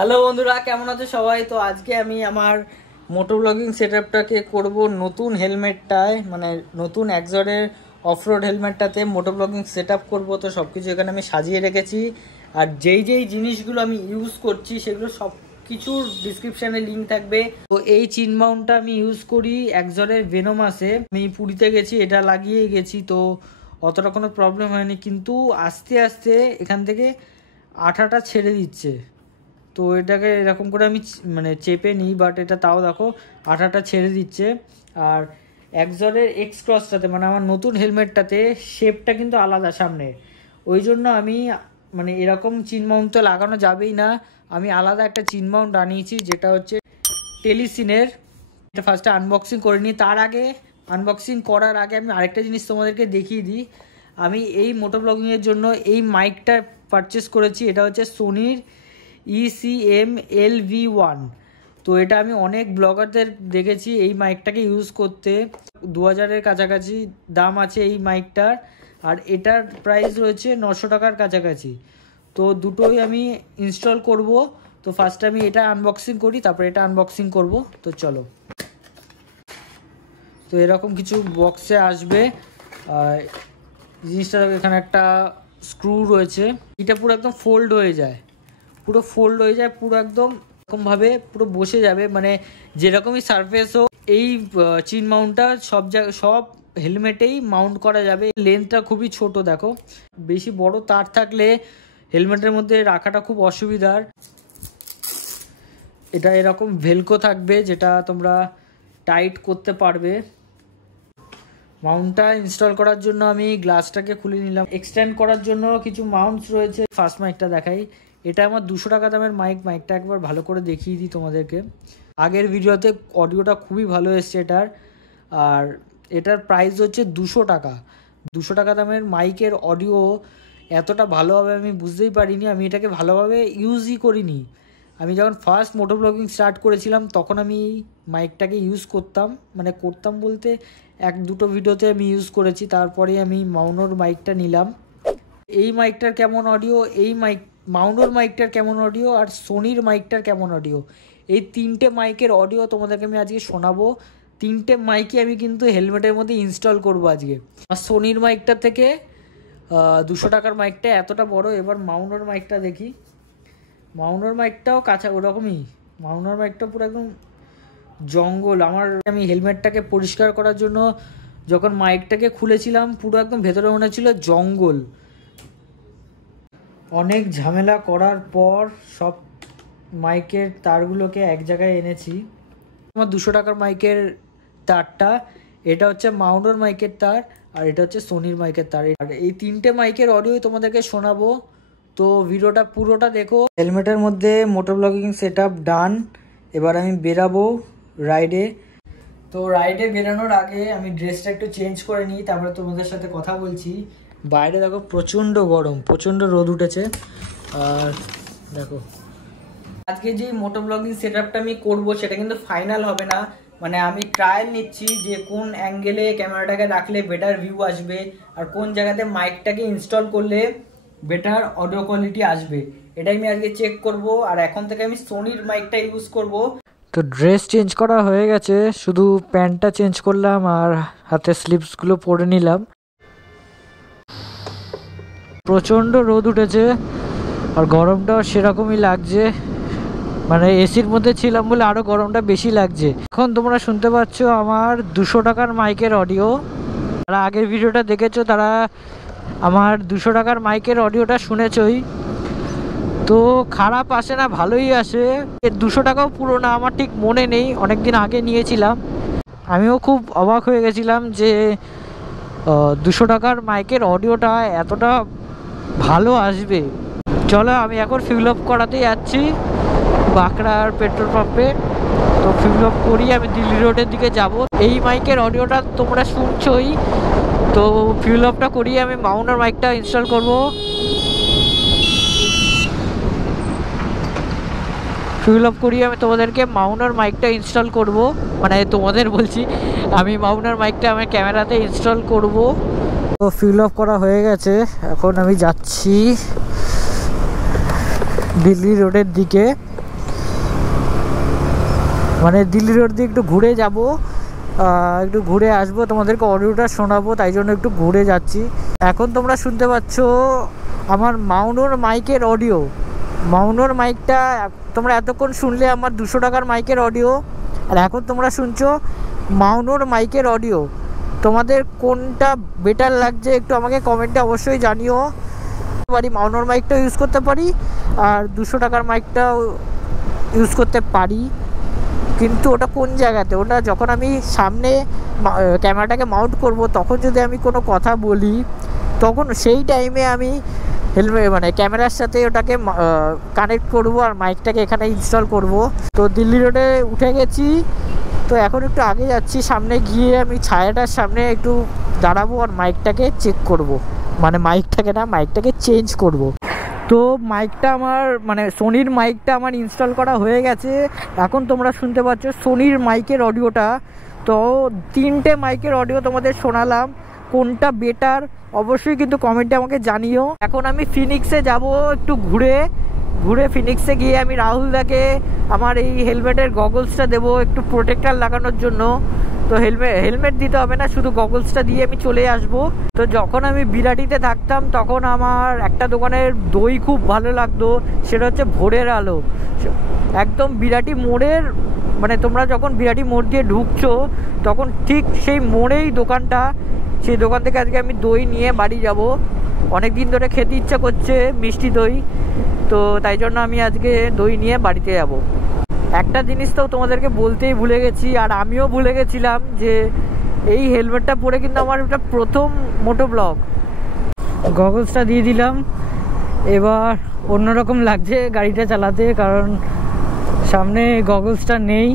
Hello বন্ধুরা, কেমন আছো সবাই? তো আজকে আমি আমার মোটো ব্লগিং সেটআপটাকে করব নতুন হেলমেটটায়, মানে নতুন এক্সজরের অফরোড হেলমেটটাতে মোটো ব্লগিং সেটআপ করব। তো সব কিছু এখানে আমি সাজিয়ে রেখেছি, আর যেই যেই জিনিসগুলো আমি ইউজ করছি সেগুলো সব কিছুর ডিসক্রিপশানে লিঙ্ক থাকবে। তো এই চিন মাউন্টটা আমি ইউজ করি এক্সজরের ভেনোমাসে। আমি পুরীতে গেছি, এটা লাগিয়ে গেছি, তো অতটা কোনো প্রবলেম হয়নি, কিন্তু আস্তে আস্তে এখান থেকে আঠাটা ছেড়ে দিচ্ছে। তো এটাকে এরকম করে আমি মানে চেপে নিই, বাট এটা তাও দেখো আঠাটা ছেড়ে দিচ্ছে। আর এক্সজরের এক্স ক্রসটাতে মানে আমার নতুন হেলমেটটাতে শেপটা কিন্তু আলাদা সামনে, ওই জন্য আমি মানে এরকম চিন মাউন্ট তো লাগানো যাবেই না, আমি আলাদা একটা চিন মাউন্ট আনিয়েছি যেটা হচ্ছে টেলিসিনের। এটা ফার্স্টে আনবক্সিং করে নিই। তার আগে আনবক্সিং করার আগে আমি আরেকটা জিনিস তোমাদেরকে দেখিয়ে দিই। আমি এই মোটো ব্লগিংয়ের জন্য এই মাইকটা পারচেস করেছি। এটা হচ্ছে সোনির ECM LV1। তো এটা আমি অনেক ব্লগারদের দেখেছি এই মাইকটাকে ইউজ করতে। 2000-এর কাছাকাছি দাম আছে এই মাইকটার, আর এটার প্রাইস রয়েছে 900 টাকার কাছাকাছি। তো দুটোই আমি ইনস্টল করব। তো ফার্স্ট আমি এটা আনবক্সিং করি, তারপরে এটা আনবক্সিং করব। তো চলো। তো এরকম কিছু বক্সে আসবে। জিনিসটা এখানে একটা স্ক্রু রয়েছে, এটা পুরো একদম ফোল্ড হয়ে যায়, পুরো ফোল্ড হয়ে যায়, পুরো একদম এরকমভাবে পুরো বসে যাবে, মানে যেরকমই সারফেস হোক এই চিন মাউন্টটা সব জায়গায় সব হেলমেটেই মাউন্ট করা যাবে। লেন্থটা খুবই ছোট, দেখো বেশি বড় তার থাকলে হেলমেটের মধ্যে রাখাটা খুব অসুবিধার। এটা এরকম ভেলকো থাকবে যেটা তোমরা টাইট করতে পারবে। মাউন্টটা ইনস্টল করার জন্য আমি গ্লাসটাকে খুলে নিলাম। এক্সটেন্ড করার জন্য কিছু মাউন্টস রয়েছে। ফার্স্ট মাইকটা দেখাই, এটা আমার 200 টাকা দামের মাইকটা একবার ভালো করে দেখিয়ে দিই তোমাদেরকে। আগের ভিডিওতে অডিওটা খুবই ভালো এসছে এটার, আর এটার প্রাইস হচ্ছে 200 টাকা। 200 টাকা দামের মাইকের অডিও এতটা ভালোভাবে আমি বুঝতেই পারিনি, আমি এটাকে ভালোভাবে ইউজই করিনি। আমি যখন ফার্স্ট মোটো ব্লগিং স্টার্ট করেছিলাম তখন আমি মাইকটাকে ইউজ করতাম, মানে করতাম বলতে 1-2 ভিডিওতে আমি ইউজ করেছি, তারপরে আমি মাউনোর মাইকটা নিলাম। এই মাইকটার কেমন অডিও, এই মাউনোর মাইকটার কেমন অডিও, আর সোনির মাইকটার কেমন অডিও, এই 3টে মাইকের অডিও তোমাদেরকে আমি আজকে শোনাবো। 3টে মাইকই আমি কিন্তু হেলমেটের মধ্যে ইনস্টল করবো আজকে। আর সোনির মাইকটা থেকে 200 টাকার মাইকটা এতটা বড়। এবার মাউনোর মাইকটা দেখি। মাউনোর মাইকটাও কাছা ওরকমই, মাউনোর মাইকটা পুরো একদম জঙ্গল। আমি হেলমেটটাকে পরিষ্কার করার জন্য যখন মাইকটাকে খুলেছিলাম পুরো একদম ভেতরে মনে ছিল জঙ্গল। অনেক ঝামেলা করার পর সব মাইকের তারগুলোকে এক জায়গায় এনেছি। আমার 200 টাকার মাইকের তারটা, এটা হচ্ছে মাউনোর মাইকের তার, আর এটা হচ্ছে সোনির মাইকের তার। আর এই 3টে মাইকের অডিওই তোমাদেরকে শোনাবো। তো ভিডিওটা পুরোটা দেখো। হেলমেটের মধ্যে মোটো ব্লগিং সেটআপ ডান। এবার আমি বেরাবো রাইডে। তো রাইডে বেরানোর আগে আমি ড্রেসটা একটু চেঞ্জ করে নিই, তারপরে তোমাদের সাথে কথা বলছি। বাইরে দেখো প্রচণ্ড গরম, প্রচণ্ড রোদ উঠেছে। আর দেখো আজকে যে মোটো ব্লগিং সেটআপটা আমি করবো সেটা কিন্তু ফাইনাল হবে না, মানে আমি ট্রায়াল নিচ্ছি যে কোন অ্যাঙ্গেলে ক্যামেরাটাকে রাখলে বেটার ভিউ আসবে, আর কোন জায়গাতে মাইকটাকে ইনস্টল করলে বেটার অডিও কোয়ালিটি আসবে, এটাই আমি আজকে চেক করব। আর এখন থেকে আমি সোনির মাইকটা ইউজ করব। তো ড্রেস চেঞ্জ করা হয়ে গেছে, শুধু প্যান্টটা চেঞ্জ করলাম আর হাতে স্লিভসগুলো পরে নিলাম। প্রচণ্ড রোদ উঠেছে আর গরমটাও সেরকমই লাগছে, মানে এসির মধ্যে ছিলাম বলে আরও গরমটা বেশি লাগছে। এখন তোমরা শুনতে পাচ্ছ আমার 200 টাকার মাইকের অডিও। যারা আগের ভিডিওটা দেখেছো তারা আমার 200 টাকার মাইকের অডিওটা শুনেছই। তো খারাপ আসে না, ভালোই আসে। 200 টাকাও পুরো না, আমার ঠিক মনে নেই, অনেক দিন আগে নিয়েছিলাম। আমিও খুব অবাক হয়ে গেছিলাম যে 200 টাকার মাইকের অডিওটা এতটা ভালো আসবে। চলো আমি এখন ফিল আপ করাতে যাচ্ছি বাঁকড়ার পেট্রোল পাম্পে। তো ফিল আপ করি, আমি দিল্লি রোডের দিকে যাব। এই মাইকের অডিওটা তোমরা শুনছোই। তো ফিল আপটা করি, আমি মাউনোর মাইকটা ইনস্টল করব। ফিল আপ করি আমি তোমাদেরকে মাউনোর মাইকটা ইনস্টল করব, মানে তোমাদের বলছি, আমি মাউনোর মাইকটা আমার ক্যামেরাতে ইনস্টল করব। তো ফিল আপ করা হয়ে গেছে, এখন আমি যাচ্ছি দিল্লি রোডের দিকে। মানে দিল্লি রোড দিয়ে একটু ঘুরে যাব, একটু ঘুরে আসবো, তোমাদেরকে অডিওটা শোনাবো, তাই জন্য একটু ঘুরে যাচ্ছি। এখন তোমরা শুনতে পাচ্ছ আমার মাউনোর মাইকের অডিও। মাউনোর মাইকটা তোমরা এতক্ষণ শুনলে আমার 200 টাকার মাইকের অডিও, আর এখন তোমরা শুনছো মাউনোর মাইকের অডিও। তোমাদের কোনটা বেটার লাগছে একটু আমাকে কমেন্টে অবশ্যই জানিও। মাউনোর মাইকটাও ইউজ করতে পারি আর 200 টাকার মাইকটাও ইউজ করতে পারি, কিন্তু ওটা কোন জায়গাতে, ওটা যখন আমি সামনে ক্যামেরাটাকে মাউন্ট করব তখন যদি আমি কোনো কথা বলি, তখন সেই টাইমে আমি মানে ক্যামেরার সাথে ওটাকে কানেক্ট করব আর মাইকটাকে এখানে ইনস্টল করব। তো দিল্লি রোডে উঠে গেছি, তো এখন একটু আগে যাচ্ছি, সামনে গিয়ে আমি ছায়াটার সামনে একটু দাঁড়াবো আর মাইকটাকে চেক করব, মানে মাইকটাকে চেঞ্জ করব। তো মাইকটা আমার মানে সোনির মাইকটা আমার ইনস্টল করা হয়ে গেছে। এখন তোমরা শুনতে পাচ্ছ সোনির মাইকের অডিওটা। তো 3টে মাইকের অডিও তোমাদের শোনালাম, কোনটা বেটার অবশ্যই কিন্তু কমেন্টে আমাকে জানিও। এখন আমি ফিনিক্সে যাব, একটু ঘুরে ফিনিক্সে গিয়ে আমি রাহুলদাকে আমার এই হেলমেটের গগলসটা দেবো একটু প্রোটেক্টার লাগানোর জন্য। তো হেলমেট দিতে হবে না, শুধু গগলসটা দিয়ে আমি চলে আসব। তো যখন আমি বিরাটিতে থাকতাম তখন আমার একটা দোকানের দই খুব ভালো লাগতো, সেটা হচ্ছে ভোরের আলো। একদম বিরাটি মোড়ের, মানে তোমরা যখন বিরাটি মোড় দিয়ে ঢুকছো তখন ঠিক সেই মোড়েই দোকানটা, সেই দোকান থেকে আজকে আমি দই নিয়ে বাড়ি যাব। অনেক দিন ধরে খেতে ইচ্ছা করছে মিষ্টি দই, তো তাই জন্য আমি আজকে দই নিয়ে বাড়িতে যাব। একটা জিনিস তো তোমাদেরকে বলতেই ভুলে গেছি, আর আমিও ভুলে গেছিলাম যে এই হেলমেটটা পরে কিন্তু আমার এটা প্রথম মোটো ব্লগ। গগলসটা দিয়ে দিলাম, এবার অন্যরকম লাগছে গাড়িটা চালাতে, কারণ সামনে গগলসটা নেই।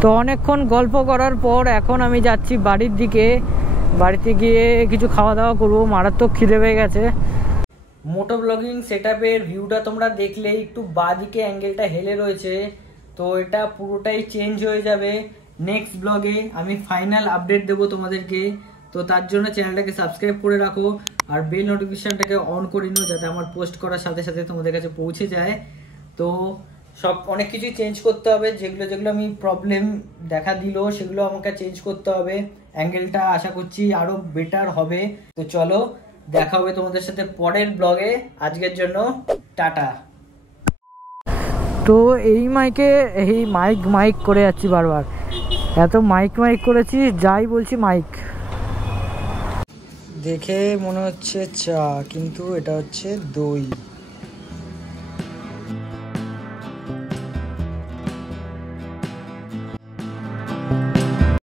তো অনেকক্ষণ গল্প করার পর এখন আমি যাচ্ছি বাড়ির দিকে। বাড়িতে গিয়ে কিছু খাওয়া দাওয়া করবো, মারাত্মক খিদে পেয়ে গেছে। মোটো ব্লগিং সেটআপের ভিউটা তোমরা দেখলে একটু বাঁদিকে অ্যাঙ্গেলটা হেলে রয়েছে, তো এটা পুরোটাই চেঞ্জ হয়ে যাবে নেক্সট ব্লগে। আমি ফাইনাল আপডেট দেবো তোমাদেরকে, তো তার জন্য চ্যানেলটাকে সাবস্ক্রাইব করে রাখো আর বেল নোটিফিকেশনটাকে অন করে নিও, যাতে আমার পোস্ট করার সাথে সাথে তোমাদের কাছে পৌঁছে যায়। তো সব অনেক কিছুই চেঞ্জ করতে হবে, যেগুলো আমি প্রবলেম দেখা দিল সেগুলো আমাকে চেঞ্জ করতে হবে। অ্যাঙ্গেলটা আশা করছি আরো বেটার হবে। তো চলো দেখা হবে তোমাদের সাথে পরের ব্লগে, আজকের জন্য টাটা। তো এই মাইকে এই মাইক করে যাচ্ছি বারবার, এত মাইক করেছি যাই বলছি মাইক। দেখে মনে হচ্ছে চা, কিন্তু এটা হচ্ছে দই।